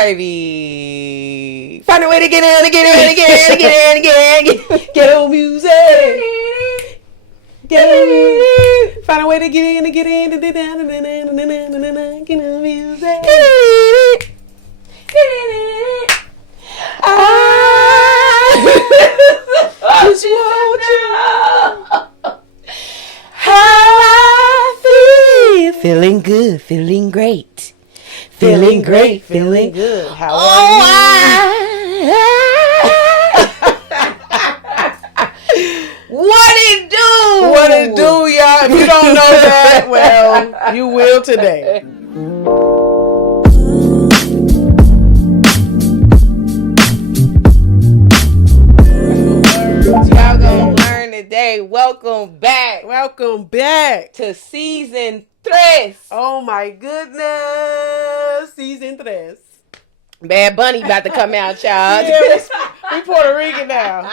Find a way to get in, get on music. Find a way to get in, get on music. I just want you. How I feel. Feeling good, feeling great. Feeling great, feeling good. How are you? What it do? What it do, y'all? If you don't know that, well, you will today. Y'all gonna learn today. Welcome back. Welcome back to season 3. Oh my goodness. Season 3. Bad Bunny about to come out, y'all. Yeah, we Puerto Rican now.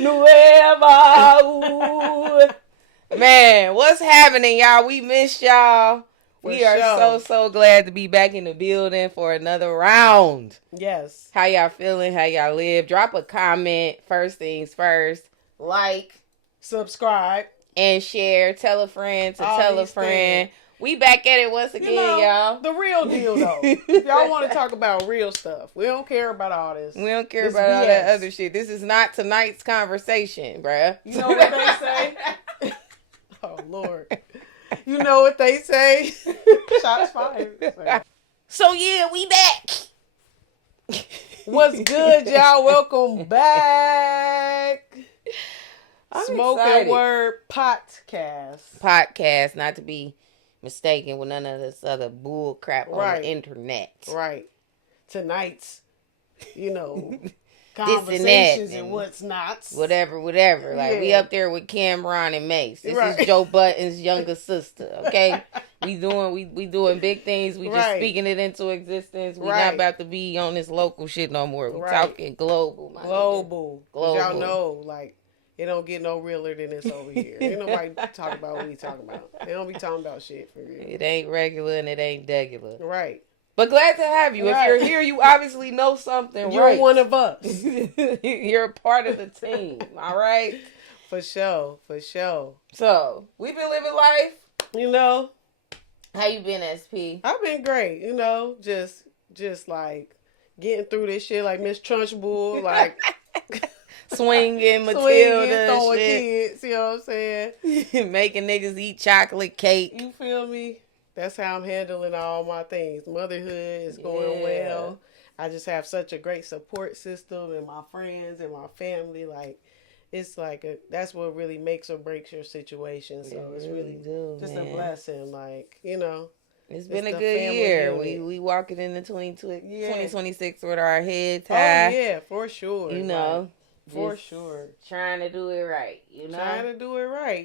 Nueva. Man, what's happening, y'all? We missed y'all. We are so glad to be back in the building for another round. Yes. How y'all feeling? How y'all live? Drop a comment. First things first. Like. Subscribe. And share. Tell a friend to tell a friend. Things. We back at it once again, y'all. The real deal, though. If y'all want to talk about real stuff, we don't care about all this. We don't care about all that other shit. This is not tonight's conversation, bruh. You know what they say? Oh, Lord. You know what they say? Shots fired. So, yeah, we back. What's good, y'all? Welcome back. Smoking Word Podcast, not to be mistaken with none of this other bull crap on the internet. Right. Tonight's, conversations and what's not. Whatever. Like, we up there with Cameron and Mace. This is Joe Button's younger sister, okay? We doing big things. We just speaking it into existence. We not about to be on this local shit no more. We talking global. Global. Y'all know, like, it don't get no realer than this over here. Ain't nobody talk about what we talking about. They don't be talking about shit for real. It ain't regular and it ain't degular. Right. But glad to have you. If you're here, you obviously know something. You're one of us. You're a part of the team. All right? For sure. So, we've been living life. How you been, SP? I've been great. Just like getting through this shit like Miss Trunchbull. Like... Swinging Matilda, throwing kids, you know what I'm saying? Making niggas eat chocolate cake. You feel me? That's how I'm handling all my things. Motherhood is going well. I just have such a great support system and my friends and my family. Like, it's like that's what really makes or breaks your situation. So it's really just a blessing. Like, It's been a good year. We walking into 2026 with our heads high. Oh, yeah, for sure. For sure. Trying to do it right, Trying to do it right,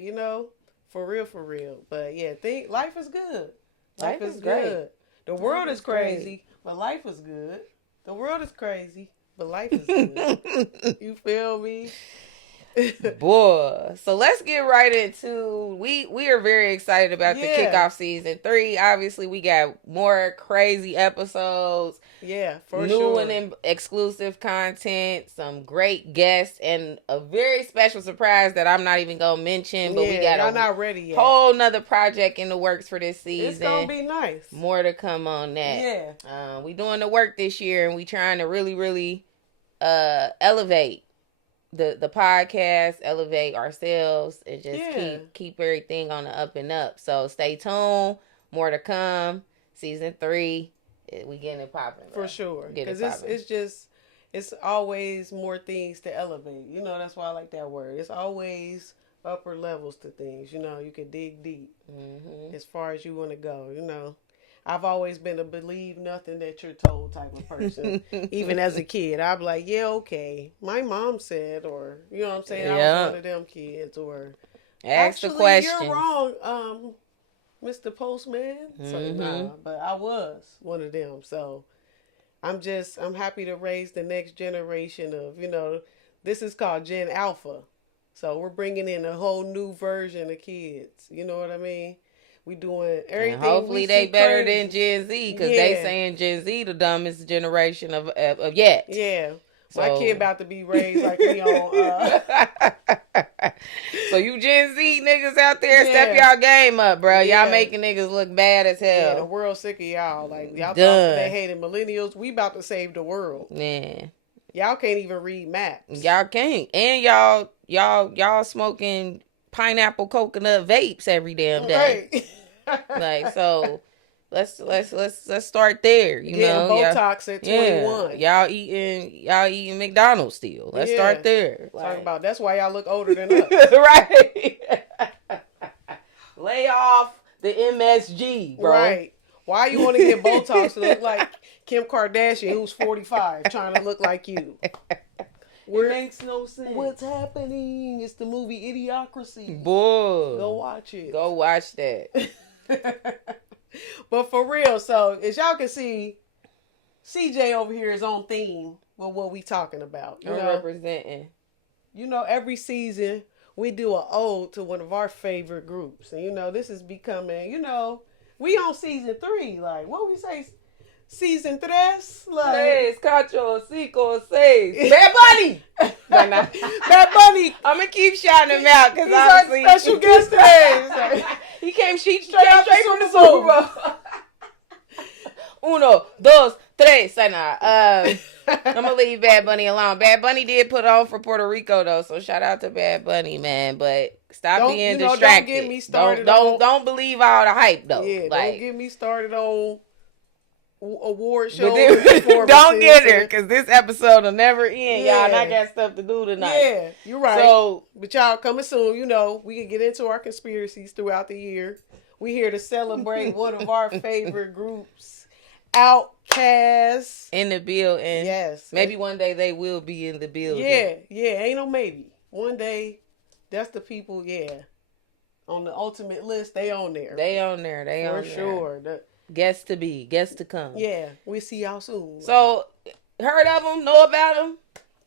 For real. But yeah, life is good. Life is good. The world is crazy, but life is good. The world is crazy, but life is good. You feel me? Boy. So let's get right into we are very excited about the kickoff season 3. Obviously, we got more crazy episodes. Yeah, for sure. New and exclusive content, some great guests, and a very special surprise that I'm not even gonna mention. But we got not ready yet. Whole nother project in the works for this season. It's gonna be nice. More to come on that. Yeah. We doing the work this year, and we trying to really elevate the podcast, elevate ourselves, and just keep everything on the up and up. So stay tuned. More to come. Season 3. We getting it popping. For sure. Because it's always more things to elevate. That's why I like that word. It's always upper levels to things. You can dig deep as far as you want to go. I've always been a believe nothing that you're told type of person. Even as a kid, I'd be like, yeah, okay. My mom said, or, you know what I'm saying? I was one of them kids, or ask the question. You're wrong, Mr. Postman. So, nah, but I was one of them. So, I'm happy to raise the next generation of, this is called Gen Alpha. So, we're bringing in a whole new version of kids. You know what I mean? We doing everything. And hopefully they better than Gen Z, because they saying Gen Z the dumbest generation of yet. Yeah. So, my kid about to be raised like me on. So you Gen Z niggas out there, step y'all game up, bro. Y'all making niggas look bad as hell. Yeah, the world sick of y'all. Like y'all thought they hated millennials. We about to save the world. Yeah. Y'all can't even read maps. Y'all can't. And y'all smoking pineapple coconut vapes every damn day. Right. Like, so let's start there. You know, Botox at 21. Y'all eating McDonald's still. Let's start there. Talking about that's why y'all look older than us. Right. Lay off the MSG, bro. Right. Why you want to get Botox to look like Kim Kardashian, who's 45, trying to look like you? It makes no sense. What's happening? It's the movie Idiocracy. Boy. Go watch it. Go watch that. But for real, so as y'all can see, CJ over here is on theme with what we talking about. I'm representing. You know, every season we do an ode to one of our favorite groups. And, this is becoming, we on season 3. Like, what we say? Season 3? Like, 4, 5, 6. Bad Bunny! Bad Bunny! I'm going to keep shouting him out because he's our special guest today. He came straight from the Super Bowl. 1, 2, 3. Say nah. I'm going to leave Bad Bunny alone. Bad Bunny did put on for Puerto Rico, though, so shout out to Bad Bunny, man. But stop being distracted. Don't get me started don't believe all the hype, though. Yeah, like, don't get me started on award show. Don't get her, because this episode will never end, y'all. And I got stuff to do tonight. Yeah, you're right. So, but y'all coming soon. We can get into our conspiracies throughout the year. We here to celebrate one of our favorite groups, OutKast. In the building. Yes. Maybe one day they will be in the building. Yeah. Ain't no maybe. One day, that's the people. Yeah. On the ultimate list, they on there. They on there. For sure. Guests to come. Yeah, we see y'all soon. So, heard of them? Know about them?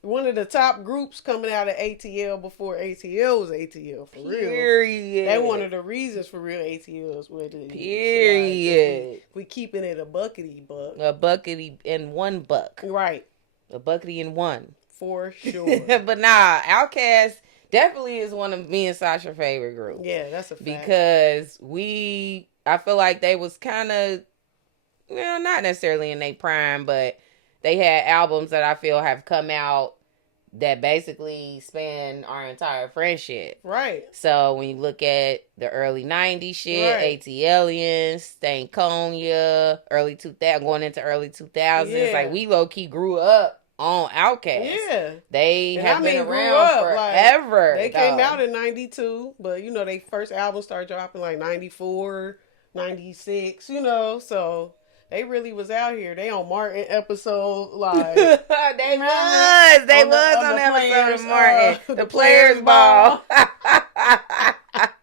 One of the top groups coming out of ATL before ATL was ATL, for real. Period. They one of the reasons for real ATLs. Period. We keeping it a buckety buck. A buckety and $1 buck. Right. A buckety and one. For sure. But nah, OutKast definitely is one of me and Sasha's favorite groups. Yeah, that's a fact. Because I feel like they was kind of, not necessarily in their prime, but they had albums that I feel have come out that basically span our entire friendship. Right. So when you look at the early 90s shit, ATLians, Stankonia, early 2000, going into early 2000s, like we low-key grew up on OutKast. Yeah. They have been around forever. They came out in 92, but they first album started dropping like 94, 96, so they really was out here. They on Martin episode live. They was on the episode of Martin. The Players Ball.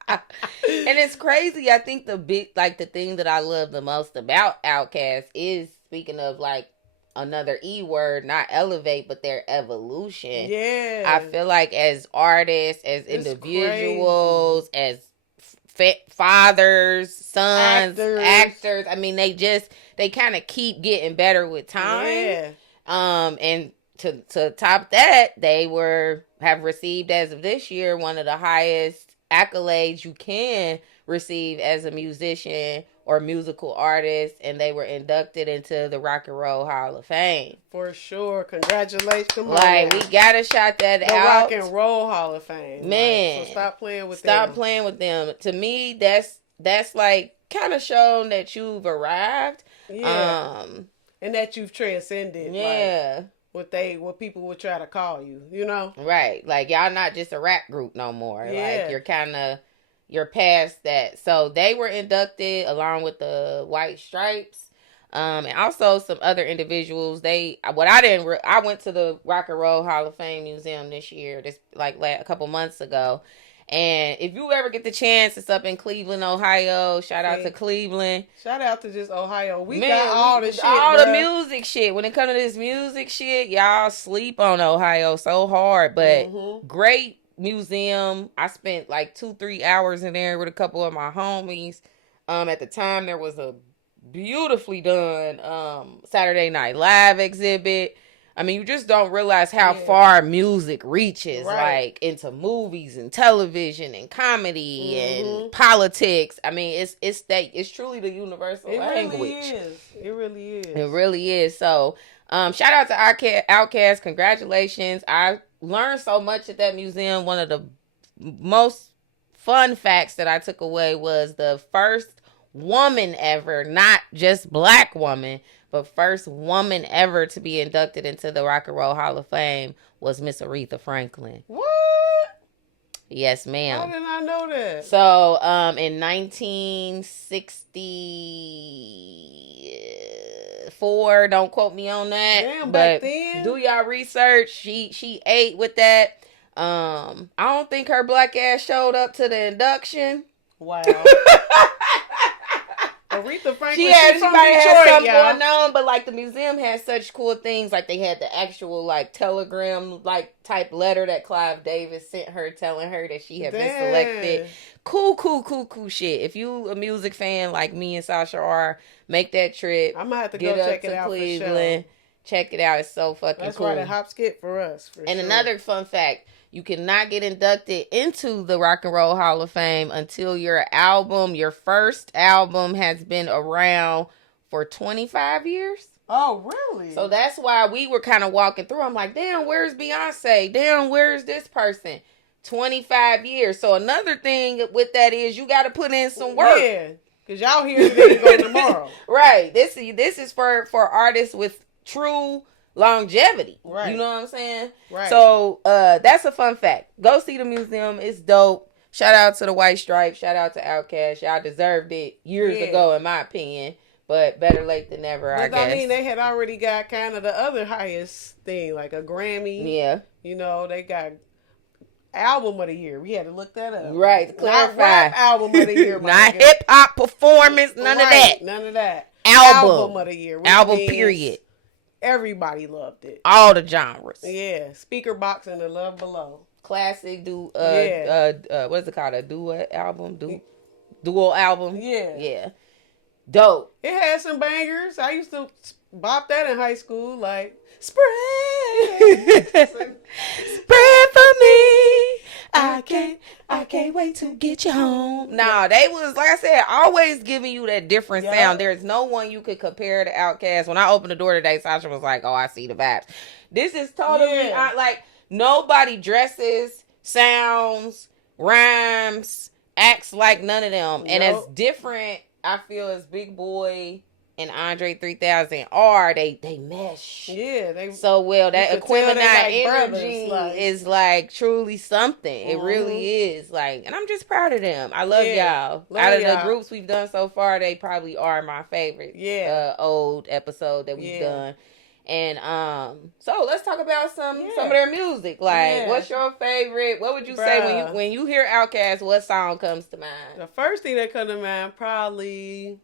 And it's crazy. I think the thing that I love the most about OutKast is, speaking of like another E word, not elevate, but their evolution. Yeah. I feel like as artists, as individuals, as fathers, sons, actors. I mean, they kind of keep getting better with time. Yeah. And to top that, they have received, as of this year, one of the highest accolades you can receive as a musician or musical artist, and they were inducted into the Rock and Roll Hall of Fame. For sure. Congratulations. Come on, we gotta shout that out. The Rock and Roll Hall of Fame. Man. So stop playing with them. Stop playing with them. To me, that's like kind of showing that you've arrived. Yeah. And that you've transcended. Yeah. Like, what people would try to call you, Right. Like, y'all not just a rap group no more. Yeah. Like, you're past that. So they were inducted along with the White Stripes, and also some other individuals. I went to the Rock and Roll Hall of Fame Museum this year, a couple months ago. And if you ever get the chance, it's up in Cleveland, Ohio. Shout out to Cleveland. Shout out to just Ohio. We got all the shit, the music shit. When it comes to this music shit, y'all sleep on Ohio so hard. But great museum. I spent like 2-3 hours in there with a couple of my homies. At the time, there was a beautifully done Saturday Night Live exhibit. I mean, you just don't realize how far music reaches, like into movies and television and comedy and politics. I mean, it's truly the universal language. It really is. It really is. So, shout out to OutKast. Congratulations. I learned so much at that museum. One of the most fun facts that I took away was the first woman ever, not just black woman, but first woman ever to be inducted into the Rock and Roll Hall of Fame was Miss Aretha Franklin. What? Yes, ma'am. How did I know that? So, in 1964, don't quote me on that. Damn, but back then? Do y'all research. She ate with that. I don't think her black ass showed up to the induction. Wow. Aretha Franklin, she had something going on, but like the museum had such cool things. Like they had the actual like telegram like type letter that Clive Davis sent her telling her that she had been selected. Cool shit. If you a music fan like me and Sasha are, make that trip. I'm gonna have to go check it out Cleveland. For sure. Check it out. It's so fucking cool. That's why the hop skip for us. And another fun fact. You cannot get inducted into the Rock and Roll Hall of Fame until your first album has been around for 25 years. Oh, really? So that's why we were kind of walking through. I'm like, damn, where's Beyonce? Damn, where's this person? 25 years. So another thing with that is you got to put in some work. Yeah, because y'all here today and go tomorrow. Right. This is for artists with true longevity. Right. You know what I'm saying? Right. So that's a fun fact. Go see the museum. It's dope. Shout out to the White Stripes. Shout out to OutKast. Y'all deserved it years ago, in my opinion. But better late than never, I guess. I mean, they had already got kind of the other highest thing, like a Grammy. Yeah. You know, they got album of the year. We had to look that up. Right. To clarify. Not rap album of the year. Not hip hop performance. None of that. None of that. Album of the year. Album period. Everybody loved it. All the genres. Yeah. Speaker Box and The Love Below. Classic what is it called? A duet album? Dual album? Yeah. Yeah. Dope. It had some bangers. I used to bop that in high school, like spread for me. I can't wait to get you home. Nah, they was, like I said, always giving you that different sound. There's no one you could compare to OutKast. When I opened the door today, Sasha was like, oh, I see the vibes. This is totally like nobody dresses, sounds, rhymes, acts like none of them. And as different, I feel, as Big Boy and Andre 3000 are, they mesh. Yeah, they so well. That Aquemini energy is like truly something. It really is. Like, and I'm just proud of them. I love y'all. Out of the groups we've done so far, they probably are my favorite. Old episode that we've done. And so let's talk about some of their music. Like, what's your favorite? What would you say when you hear OutKast? What song comes to mind? The first thing that comes to mind probably,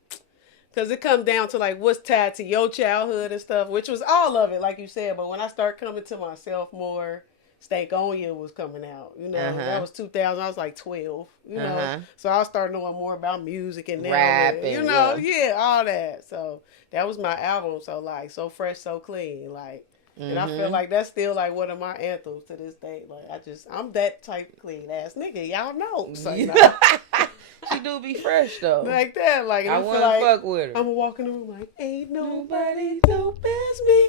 because it comes down to like what's tied to your childhood and stuff, which was all of it, like you said. But when I start coming to myself more, Stankonia was coming out. You know, that was 2000. I was like 12. You know, so I started knowing more about music and rapping. You know, all that. So that was my album. So like, So Fresh, So Clean, like. And I feel like that's still like one of my anthems to this day. Like I'm that type of clean ass nigga. Y'all know. So, you know. She do be fresh though. Like that. Like I want to fuck with her. I'm walking the room like, ain't nobody dope as me.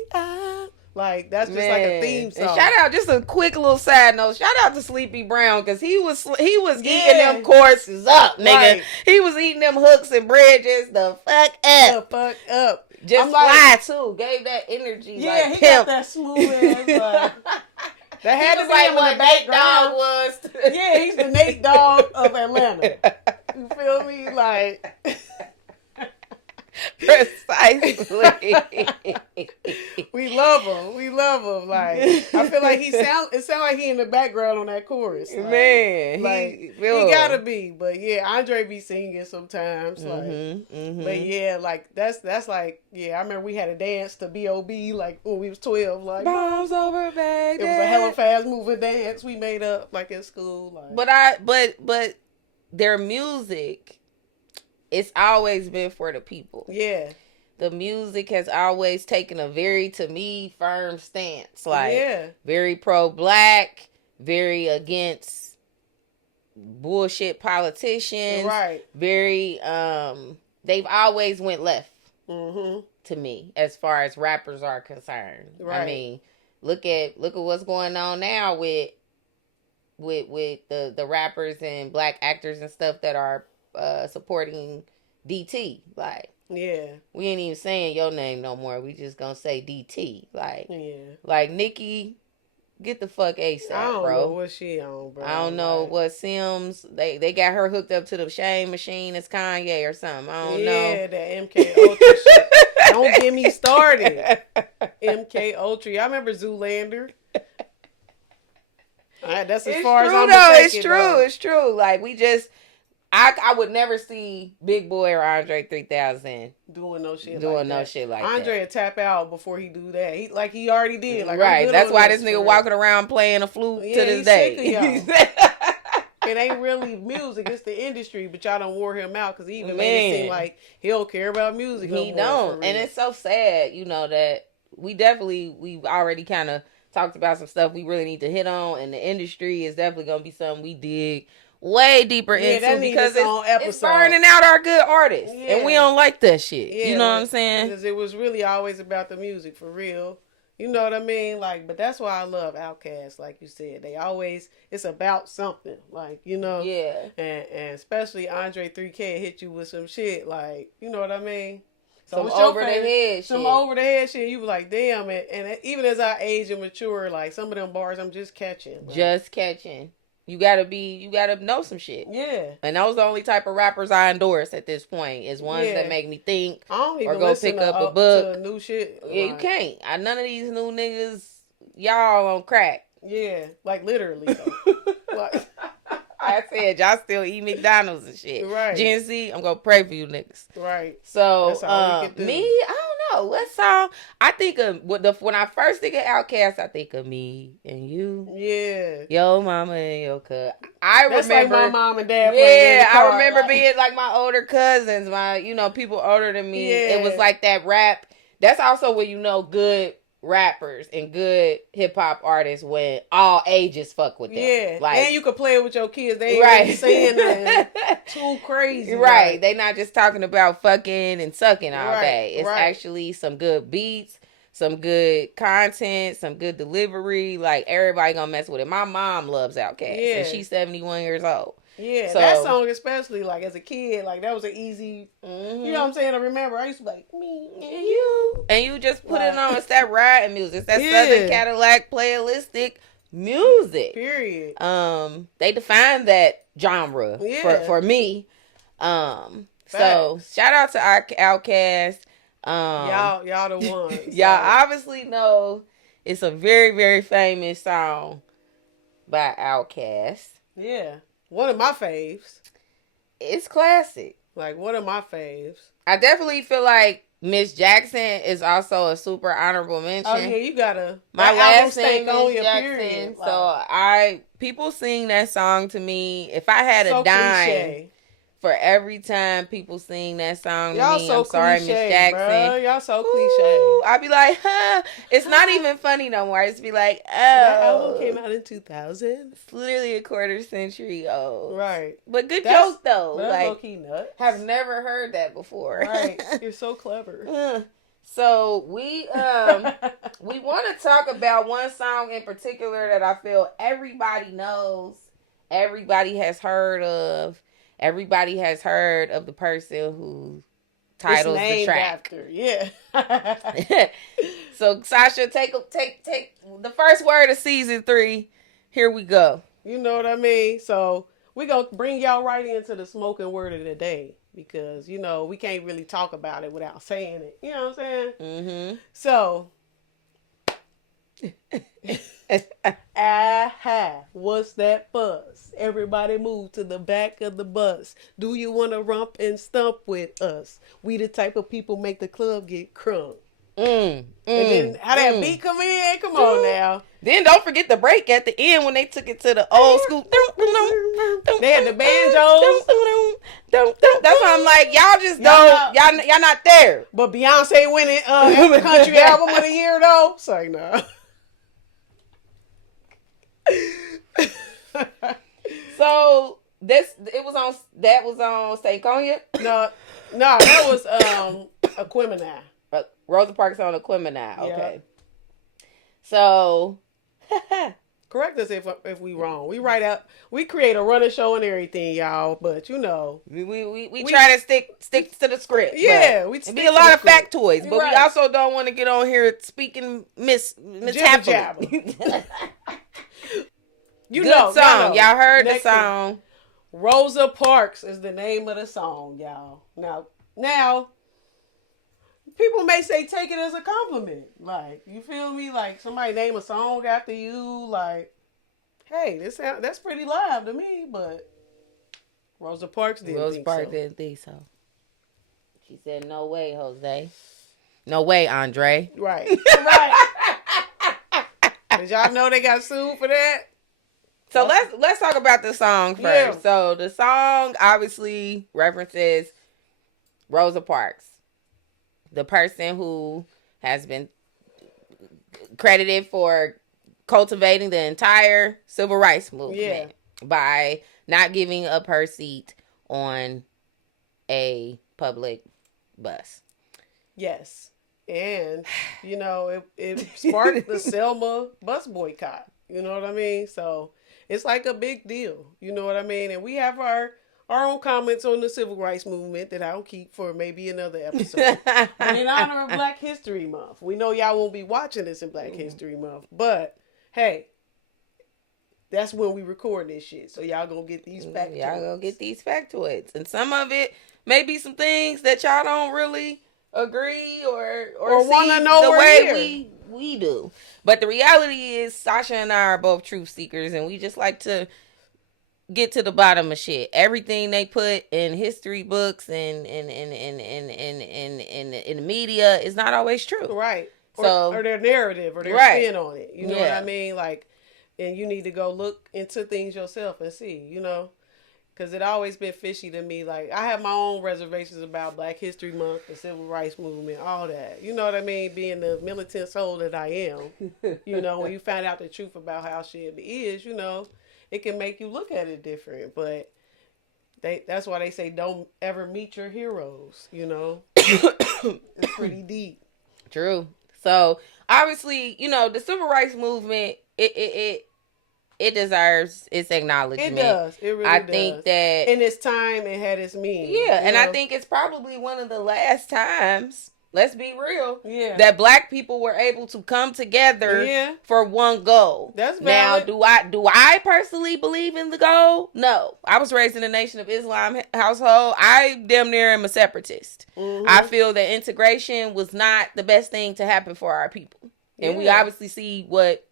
Like that's just like a theme song. And shout out, just a quick little side note. Shout out to Sleepy Brown because he was eating them courses up, nigga. Right. He was eating them hooks and bridges the fuck up. The fuck up. Just fly too. Gave that energy. Yeah, like he pimp. got that smooth ass. That had to be like him what in the background. Dogg was. Yeah, he's the Nate Dogg of Atlanta. You feel me? Like. Precisely. We love him. Like, I feel like it sounds like he in the background on that chorus. Like, man, he gotta be. But yeah, Andre be singing sometimes. But yeah, like that's like, I remember we had a dance to B.O.B. like when we was 12. Like, bombs over Baghdad. It was a hella fast moving dance we made up like in school. Like, but their music it's always been for the people. Yeah. The music has always taken a very, to me, firm stance. Like, very pro-black, very against bullshit politicians. Right. Very, they've always went left. To me, as far as rappers are concerned. Right. I mean, look at what's going on now with the rappers and black actors and stuff that are supporting DT. Like, yeah, we ain't even saying your name no more. We just gonna say DT. Like, like Nicki, get the fuck ASAP, bro. I don't know what she on, bro. I don't know what Sims. They got her hooked up to the Shane machine as Kanye or something. I don't know. Yeah, that MK Ultra shit. Don't get me started. MK Ultra. I remember Zoolander. That's as far as I'm gonna take it, though. It's true. Like, we just, I would never see Big Boy or Andre 3000 doing no shit like Andre that. would tap out before he do that. He already did. Like, right. That's why this nigga walking around playing a flute to this day. It ain't really music, it's the industry, but y'all done wore him out because he even made it seem like he don't care about music. He don't. And it's so sad, that we've already kind of talked about some stuff we really need to hit on, and the industry is definitely going to be something we dig way deeper into because it's burning out our good artists, and we don't like that shit. You know what I'm saying? Because it was really always about the music, for real. You know what I mean? Like, but that's why I love OutKast. Like you said, they always, it's about something. Like, Yeah. And especially Andre 3K hit you with some shit. Like, you know what I mean? So some over the head shit. Some over the head shit. You were like, damn. And even as I age and mature, like, some of them bars I'm just catching. Like, just catching. You gotta know some shit. Yeah. And those are the only type of rappers I endorse at this point, is ones that make me think, I don't even or go pick up a book. To new shit. Yeah, you can't. None of these new niggas, y'all on crack. Yeah, like literally. Like, I said, y'all still eat McDonald's and shit. Right. Gen Z, I'm gonna pray for you niggas. Right. So, me, I don't know. What song? I think of when I first think of OutKast, I think of Me and You. Yeah. Yo mama and yo cuz. That's remember like my mom and dad. Yeah, I remember being like my older cousins, people older than me. Yeah. It was like that rap. That's also when good rappers and good hip hop artists when all ages fuck with them. Yeah, like, and you could play it with your kids. They ain't saying nothing too crazy. Right. Like, they not just talking about fucking and sucking all day. It's actually some good beats, some good content, some good delivery. Like, everybody gonna mess with it. My mom loves OutKast, and she's 71 years old. Yeah, so, that song especially, like, as a kid, like, that was an easy, you know what I'm saying? I remember I used to be like, Me and You. And you just put it on. It's that riding music. It's that Southern Cadillac playalistic music. Period. They defined that genre for me. So, shout out to OutKast. Y'all the ones. Y'all obviously know it's a very, very famous song by OutKast. Yeah. One of my faves. It's classic. Like, one of my faves. I definitely feel like Miss Jackson is also a super honorable mention. Oh, yeah, you gotta. My last name is Miss Jackson. So, people sing that song to me. If I had a dime cliche. For every time people sing that song y'all to me, so I'm sorry, Miss Jackson. Bro. Y'all so cliche. I'd be like, it's not even funny no more. It's be like, that album came out in 2000. It's literally a quarter century old. Right. But good joke though. That's like, low-key nuts. Have never heard that before. Right. You're so clever. So we want to talk about one song in particular that I feel everybody knows, everybody has heard of. Everybody has heard of the person who titles the track. After. Yeah. So Sasha, take the first word of season 3. Here we go. You know what I mean? So we gonna bring y'all right into the smoking word of the day, because we can't really talk about it without saying it. You know what I'm saying? Mm-hmm. So. Aha, what's that buzz? Everybody move to the back of the bus. Do you want to rump and stump with us? We the type of people make the club get crunk. And then how that beat come in? Come on now. Then don't forget the break at the end when they took it to the old school. They had the banjos. That's why I'm like, y'all just don't, y'all not there. But Beyonce winning country album of the year though. Sorry, no. So that was on St. Cognac? No, that was Aquemini. Rosa Parks on Aquemini. Okay. Yeah. So correct us if we wrong. We create a running show and everything, y'all. But we try to stick to the script. Yeah, we be a lot of factoids, but we also don't want to get on here speaking mishappily. Good song. Y'all heard the song. Rosa Parks is the name of the song, y'all. Now, people may say take it as a compliment. Like, you feel me? Like, somebody name a song after you. Like, hey, that's pretty live to me. But Rosa Parks didn't think so. She said, "No way, Jose. No way, Andre." Right. Did y'all know they got sued for that? So let's talk about the song first. Yeah. So the song obviously references Rosa Parks, the person who has been credited for cultivating the entire civil rights movement by not giving up her seat on a public bus. Yes. And, it sparked the Selma bus boycott. You know what I mean? So it's like a big deal. You know what I mean? And we have our own comments on the civil rights movement that I'll keep for maybe another episode. But in honor of Black History Month. We know y'all won't be watching this in Black History Month. But, hey, that's when we record this shit. So y'all gonna get these factoids. Y'all gonna get these factoids. And some of it may be some things that y'all don't really agree or want to know the way we do. But the reality is Sasha and I are both truth seekers, and we just like to get to the bottom of shit. Everything they put in history books and in the media is not always true. Right. Or their narrative or their spin on it. You know what I mean? Like, and you need to go look into things yourself and see, because it always been fishy to me. Like, I have my own reservations about Black History Month, the Civil Rights Movement, all that. You know what I mean? Being the militant soul that I am. When you find out the truth about how shit is, it can make you look at it different. But that's why they say don't ever meet your heroes, It's pretty deep. True. So, obviously, the Civil Rights Movement, it deserves its acknowledgement. It does. It really does. I think that in its time, it had its meaning. Yeah, and I think it's probably one of the last times, let's be real, that Black people were able to come together for one goal. That's valid. Now, do I personally believe in the goal? No. I was raised in a Nation of Islam household. I damn near am a separatist. Mm-hmm. I feel that integration was not the best thing to happen for our people. And we obviously see what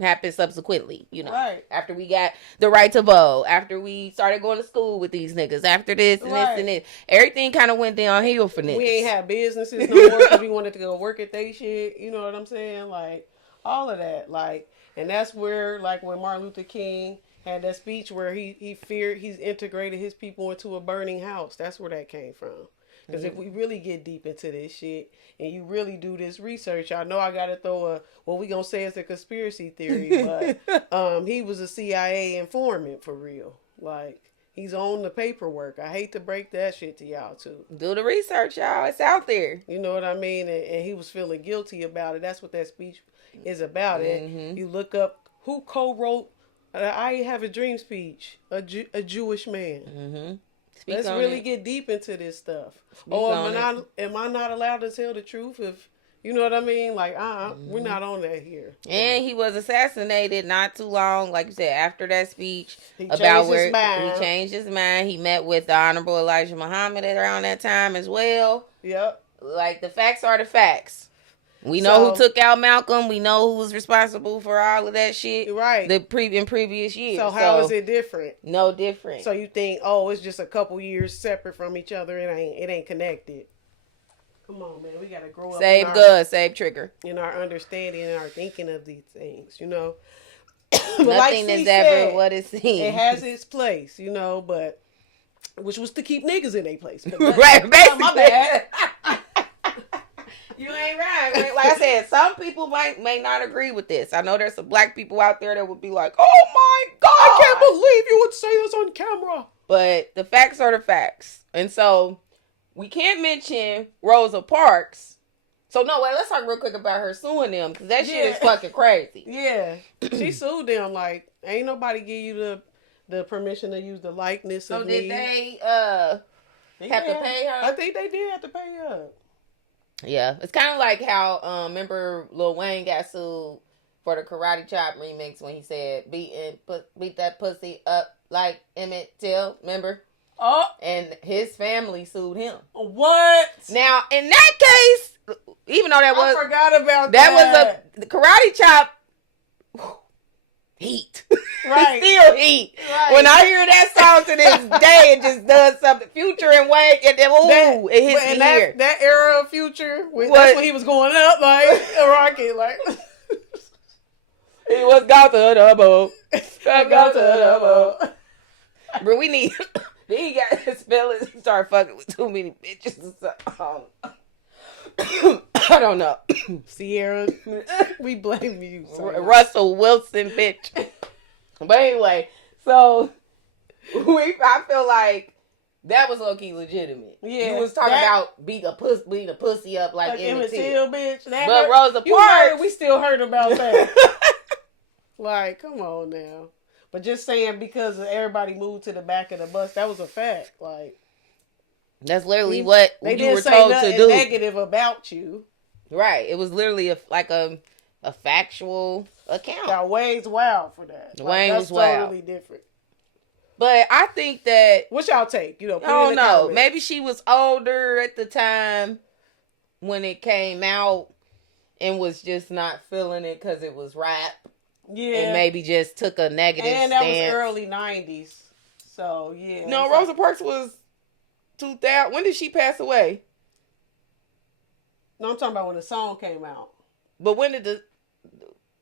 happened subsequently, right. After we got the right to vote, after we started going to school with these niggas, after this and this and this, everything kind of went downhill for niggas. We ain't have businesses no more because we wanted to go work at they shit, you know what I'm saying? Like, all of that, like, and that's where, like, when Martin Luther King had that speech where he feared he's integrated his people into a burning house. That's where that came from. Because if we really get deep into this shit and you really do this research, I know I got to throw what we going to say is a conspiracy theory, but he was a CIA informant for real. Like, he's on the paperwork. I hate to break that shit to y'all, too. Do the research, y'all. It's out there. You know what I mean? And he was feeling guilty about it. That's what that speech is about. Mm-hmm. You look up who co-wrote I Have a Dream speech, a Jewish man. Mm-hmm. Let's really get deep into this stuff. Am I not allowed to tell the truth if, you know what I mean? Like, we're not on that here. And he was assassinated not too long, like you said, after that speech. He changed his mind. He met with the Honorable Elijah Muhammad around that time as well. Yep. Like, the facts are the facts. We know who took out Malcolm. We know who was responsible for all of that shit. Right. In previous years. So how is it different? No different. So you think, it's just a couple years separate from each other. It ain't connected. Come on, man. We got to grow up. Save gun, save trigger. In our understanding and our thinking of these things, Nothing like is ever what it seems. It has its place, but which was to keep niggas in their place. Right, basically. My bad. You ain't right. Like I said, some people may not agree with this. I know there's some black people out there that would be like, "Oh my God, I can't believe you would say this on camera." But the facts are the facts, and so we can't mention Rosa Parks. So no, wait, let's talk real quick about her suing them, because that shit is fucking crazy. Yeah, she sued them like ain't nobody give you the permission to use the likeness of me. So did they have to pay her? I think they did have to pay her. Yeah, it's kind of like how remember Lil Wayne got sued for the Karate Chop remix when he said beat that pussy up like Emmett Till, remember? Oh, and his family sued him. What? Now in that case, even though I forgot about that. Was the Karate Chop. Heat. Right. Still heat. Right. When I hear that song to this day, it just does something. Future and Wayne, and then, it hits me here. That era of Future, that's when he was going up like a rocket. Like, he was got to the boat. Got to the boat. Bro, we need... He got his feelings. He started fucking with too many bitches. I don't know. Sierra, we blame you. Russell Wilson, bitch. But anyway, so I feel like that was low-key legitimate. Yeah, you was talking about beating a pussy up like Emmett Till, bitch. But Rosa Parks, we still heard about that. Like, come on now. But just saying because everybody moved to the back of the bus, that was a fact. Like, that's literally what they you were didn't told say to do. Negative about you, right? It was literally a factual account. Now Wayne's wild for that. Wayne was wild. Totally different. But I think that what y'all take? I don't know. Maybe she was older at the time when it came out and was just not feeling it because it was rap. Yeah, and maybe just took a negative and that stance. Was early 90s. So yeah. No, Rosa Parks was 2000. When did she pass away? No, I'm talking about when the song came out. But when did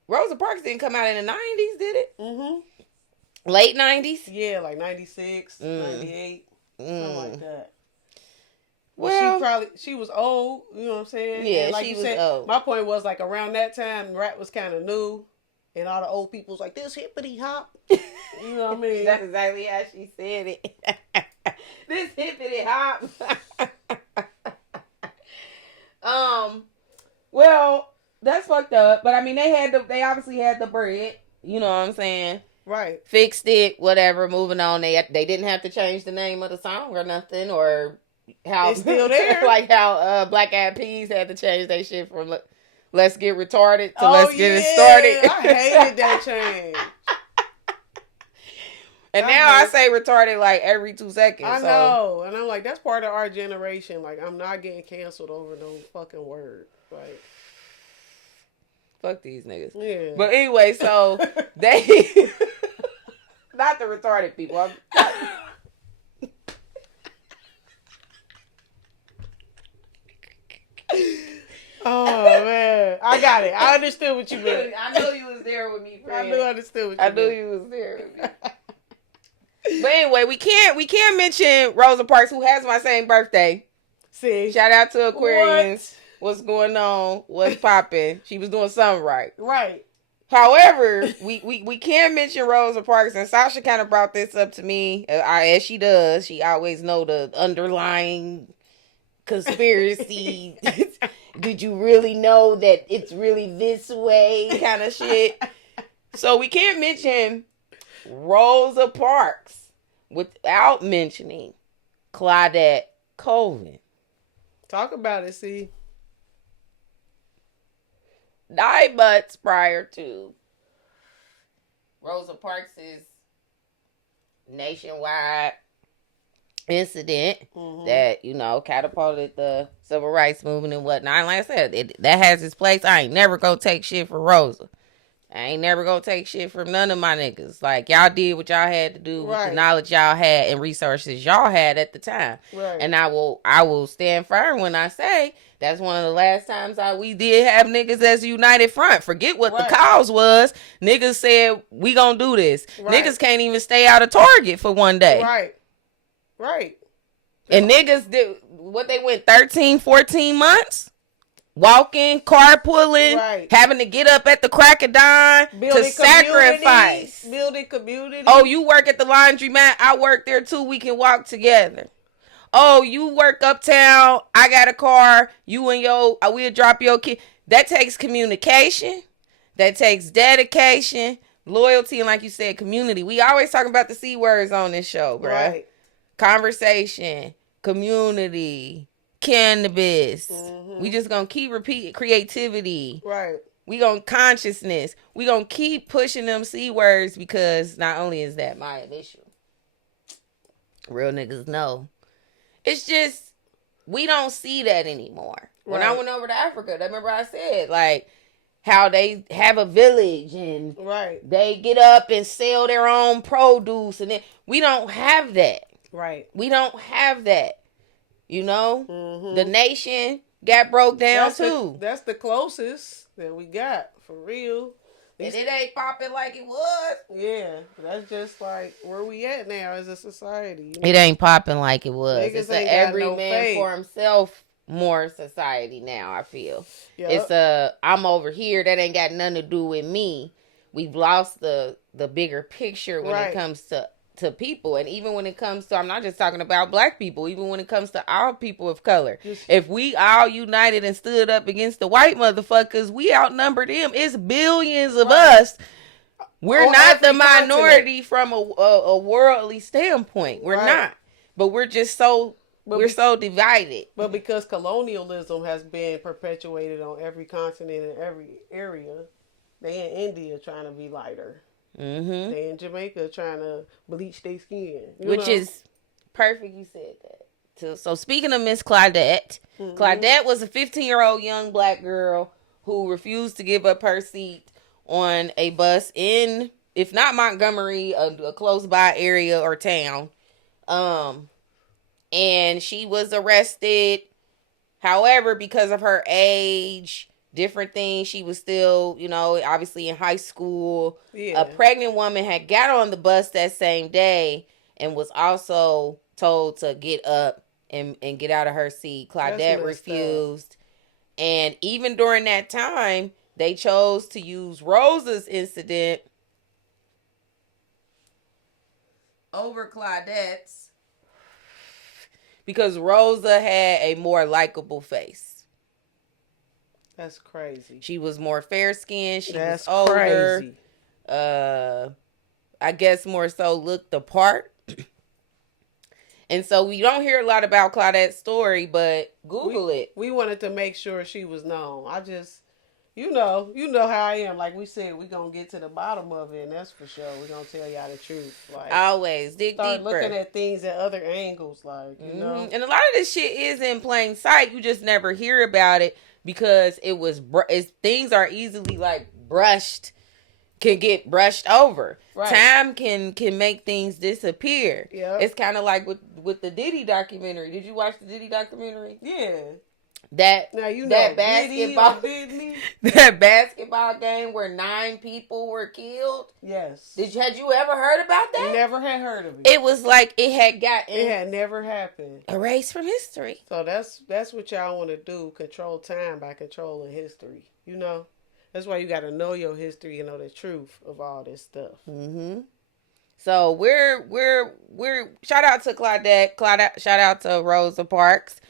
Rosa Parks didn't come out in the 90s, did it? Mm-hmm. Late 90s? Yeah, like 96, 98, something like that. Well, she was old, you know what I'm saying? Yeah, and like she you was said, old. My point was like around that time, rap was kind of new. And all the old people was like, this hippity hop. You know what I mean? That's exactly how she said it. This hippity hop. Well, that's fucked up. But I mean, they obviously had the bread. You know what I'm saying? Right. Fixed it, whatever, moving on. They didn't have to change the name of the song or nothing, or how it's still there. Like how Black Eyed Peas had to change their shit from Let's Get Retarded to Let's Get It Started. I hated that change. And now I say retarded like every 2 seconds. I know. And I'm like, that's part of our generation. Like, I'm not getting canceled over no fucking word. Like, fuck these niggas. Yeah. But anyway, so they... Not the retarded people. Oh man, I got it. I understood what you meant. I knew you was there with me, friend. I knew understood what you meant. I knew you was there with me. But anyway, we can't mention Rosa Parks, who has my same birthday. See, shout out to Aquarians. What's going on? What's popping? She was doing something right. Right. However, we can mention Rosa Parks, and Sasha kind of brought this up to me, as she does. She always know the underlying conspiracy. Did you really know that it's really this way kind of shit? So we can't mention Rosa Parks without mentioning Claudette Colvin. Talk about it, see. 9 months prior to Rosa Parks' nationwide incident that, catapulted the civil rights movement and whatnot. And like I said, that has its place. I ain't never gonna take shit for Rosa. I ain't never gonna take shit from none of my niggas. Like, y'all did what y'all had to do with the knowledge y'all had and resources y'all had at the time. Right. And I will stand firm when I say that's one of the last times we did have niggas as a united front. Forget what the cause was. Niggas said, we gonna do this. Right. Niggas can't even stay out of Target for one day. Right. Right. And niggas did what they went 13, 14 months? Walking, carpooling, having to get up at the crack of dawn to sacrifice. Building community. Oh, you work at the laundromat. I work there too. We can walk together. Oh, you work uptown. I got a car. You and we'll drop your kid. That takes communication. That takes dedication, loyalty, and like you said, community. We always talking about the C words on this show, bro. Right. Conversation, community, cannabis. Mm-hmm. We just gonna keep repeating creativity. Right. We gonna consciousness. We gonna keep pushing them C words because not only is that my initial. Real niggas know. It's just we don't see that anymore. Right. When I went over to Africa, remember I said like how they have a village and they get up and sell their own produce and then we don't have that. Right. We don't have that. You know? Mm-hmm. The nation got broke down too. That's the closest that we got, for real. And it ain't popping like it was. Yeah. That's just like where we at now as a society. You know? It ain't popping like it was. Niggas it's every man for himself more society now, I feel. Yep. It's I'm over here, that ain't got nothing to do with me. We've lost the bigger picture when it comes to people, and even when it comes to, I'm not just talking about black people, even when it comes to all people of color, if we all united and stood up against the white motherfuckers, we outnumber them. It's billions of us. We're not the minority from a worldly standpoint. We're not, but we're just so so divided. But because colonialism has been perpetuated on every continent and every area, they in India trying to be lighter. Mm-hmm. They in Jamaica trying to bleach their skin. Which is perfect you said that. So speaking of Miss Claudette, Claudette was a 15-year-old young black girl who refused to give up her seat on a bus in, if not Montgomery, a close by area or town. And she was arrested. However, because of her age, different things, she was still, obviously in high school. Yeah. A pregnant woman had got on the bus that same day and was also told to get up and get out of her seat. Claudette refused. And even during that time, they chose to use Rosa's incident over Claudette's because Rosa had a more likable face. That's crazy. She was more fair-skinned. She was older. Crazy. I guess more so looked the part. And so we don't hear a lot about Claudette's story, but Google it. We wanted to make sure she was known. I just, you know how I am. Like we said, we're going to get to the bottom of it, and that's for sure. We're going to tell y'all the truth. Like, always. Dig deeper. Start looking at things at other angles, like, you know. And a lot of this shit is in plain sight. You just never hear about it because things are easily, like, can get brushed over. Right. Time can make things disappear. Yep. It's kind of like with the Diddy documentary. Did you watch the Diddy documentary? Yeah. That basketball that basketball game where 9 people were killed. Yes. Had you ever heard about that? Never had heard of it. It was like it had never happened. Erased from history. So that's what y'all want to do. Control time by controlling history. You know. That's why you got to know your history and know the truth of all this stuff. Mm-hmm. So we're shout out to Claudette. Shout out to Rosa Parks.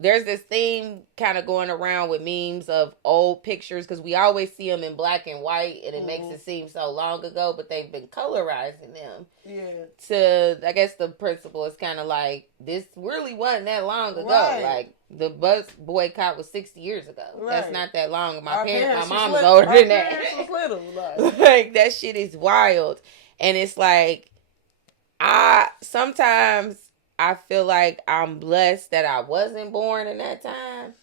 There's this theme kind of going around with memes of old pictures because we always see them in black and white and it makes it seem so long ago, but they've been colorizing them. Yeah. I guess the principle is kind of like, this really wasn't that long ago. Right. Like, the bus boycott was 60 years ago. Right. That's not that long. My mom's older than that. My parents was little. Like, that shit is wild. And it's like, sometimes I feel like I'm blessed that I wasn't born in that time.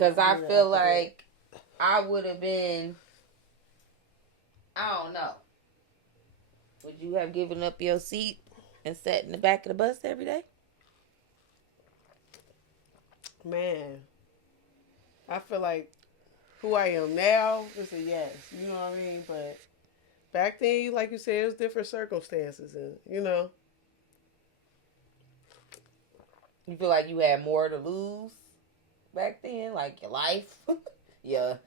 Because I feel like I would have been, I don't know. Would you have given up your seat and sat in the back of the bus every day? Man, I feel like who I am now is a yes. You know what I mean? But back then, like you said, it was different circumstances, and you know. You feel like you had more to lose back then, like your life, your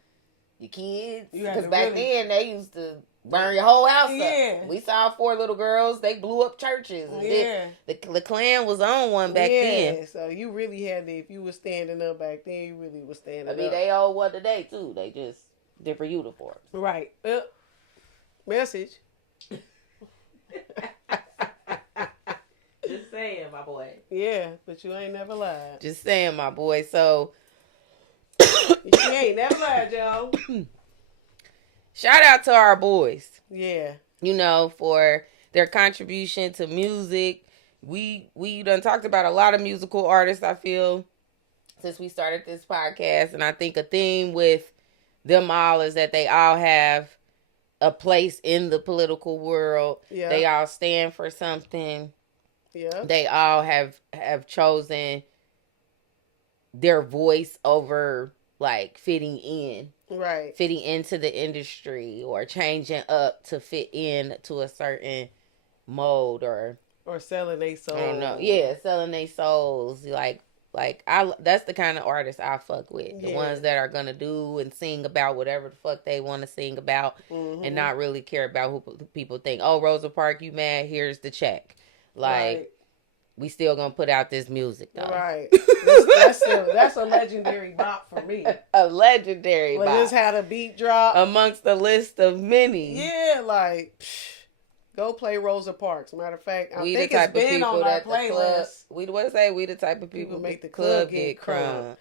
kids. Because back then they used to burn your whole house up. We saw 4 little girls. They blew up churches. The Klan was on one back then. So you really had to, if you were standing up back then, you really was standing up. I mean, they all one today, too. They just different uniforms. Right. Message. Just saying, my boy. Yeah, but you ain't never lied. Just saying, my boy. So, she ain't never lied, y'all. Shout out to our boys. Yeah. You know, for their contribution to music. We done talked about a lot of musical artists, I feel, since we started this podcast. And I think a theme with them all is that they all have a place in the political world. Yeah. They all stand for something. Yeah. They all have chosen their voice over like fitting in. Right. Fitting into the industry or changing up to fit in to a certain mold or selling their souls. I don't know. Yeah, selling their souls. Like that's the kind of artist I fuck with. The ones that are gonna do and sing about whatever the fuck they want to sing about and not really care about who people think. Oh, Rosa Parks, you mad? Here's the check. Like, we still gonna put out this music though. Right. That's a legendary bop for me. A legendary bop. This had a beat drop amongst a list of many. Yeah, like go play Rosa Parks. Matter of fact, I think it's been on our playlist. We the type of people make the club get crunk.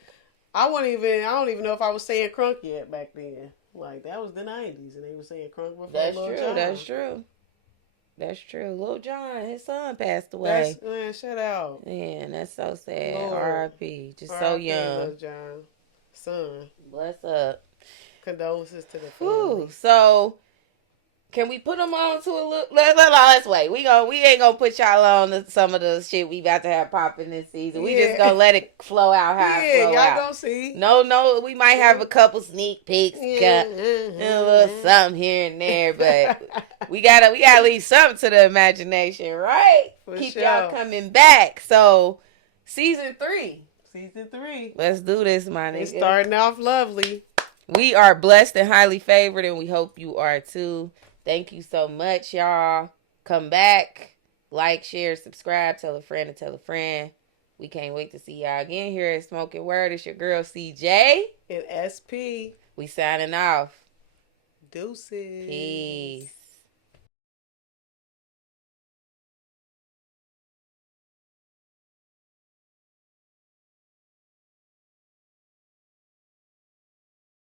I don't even know if I was saying crunk yet back then. Like that was the 90s, and they were saying crunk before Lil Jon. That's true. Lil Jon, his son passed away. Man, shut out. Man, that's so sad. R.I.P. Just so young. Lil Jon, son. Bless up. Condolences to the family. So, can we put them on to a little? Let's wait. We ain't gonna put y'all on some of the shit we about to have popping this season. We just gonna let it flow out how it flow y'all gonna see. No, we might have a couple sneak peeks, a little something here and there, but we gotta leave something to the imagination, right? Keep y'all coming back. So, season 3. Let's do this, my nigga. It's starting off lovely. We are blessed and highly favored, and we hope you are too. Thank you so much, y'all. Come back. Like, share, subscribe. Tell a friend to tell a friend. We can't wait to see y'all again here at Smoking Word. It's your girl, CJ. And SP. We signing off. Deuces. Peace.